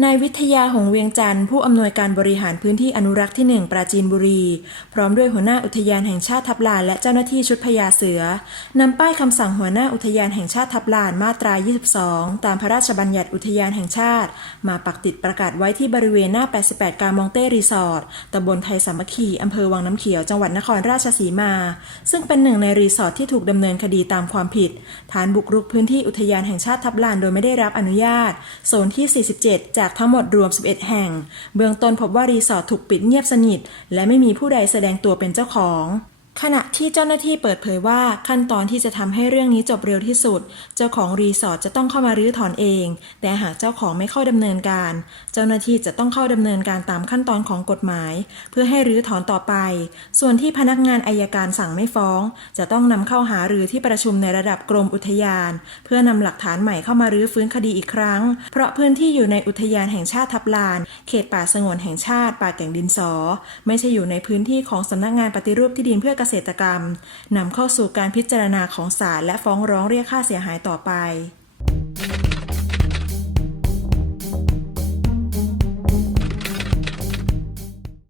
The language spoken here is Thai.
นายวิทยาหงเวียงจันทร์ผู้อำนวยการบริหารพื้นที่อนุรักษ์ที่ 1 ปราจีนบุรี พร้อมด้วยหัวหน้าอุทยานแห่งชาติทับลานและเจ้าหน้าที่ชุดพญาเสือนำป้ายคำสั่งหัวหน้าอุทยานแห่งชาติทับลานมาตรา 22 ตามพระราชบัญญัติอุทยานแห่งชาติ มาปักติดประกาศไว้ที่บริเวณหน้า 88 การมองเต้รีสอร์ทตำบลไทยสามัคคีอำเภอวังน้ำเขียวจังหวัดนครราชสีมา ซึ่งเป็นหนึ่งในรีสอร์ทที่ถูกดำเนินคดีตามความผิด ฐานบุกรุกพื้นที่อุทยานแห่งชาติทับลานโดยไม่ได้รับอนุญาตโซนที่ 47จากทั้งหมดรวม 11 แห่ง เบื้องต้นพบว่ารีสอร์ทถูกปิดเงียบสนิท และไม่มีผู้ใดแสดงตัวเป็นเจ้าของ ขณะที่เจ้าหน้าที่เปิดเผยว่าขั้นตอนที่จะทำให้เรื่องนี้จบเร็วที่สุด เจ้าของรีสอร์ทจะต้องเข้ามารื้อถอนเอง แต่หากเจ้าของไม่เข้าดำเนินการ เจ้าหน้าที่จะต้องเข้าดำเนินการตามขั้นตอนของกฎหมาย เพื่อให้รื้อถอนต่อไป ส่วนที่พนักงานอายการสั่งไม่ฟ้อง จะต้องนำเข้าหารือที่ประชุมในระดับกรมอุทยาน เพื่อนำหลักฐานใหม่เข้ามารื้อฟื้นคดีอีกครั้ง เพราะพื้นที่อยู่ในอุทยานแห่งชาติทับลาน เขตป่าสงวนแห่งชาติ ป่าแก่งดินสอ ไม่ใช่อยู่ในพื้นที่ของสำนักงานปฏิรูปที่ดินเพื่อกษตรกรรมนำเข้าสู่การพิจารณาของศาลและฟ้องร้องเรียกค่าเสียหายต่อไป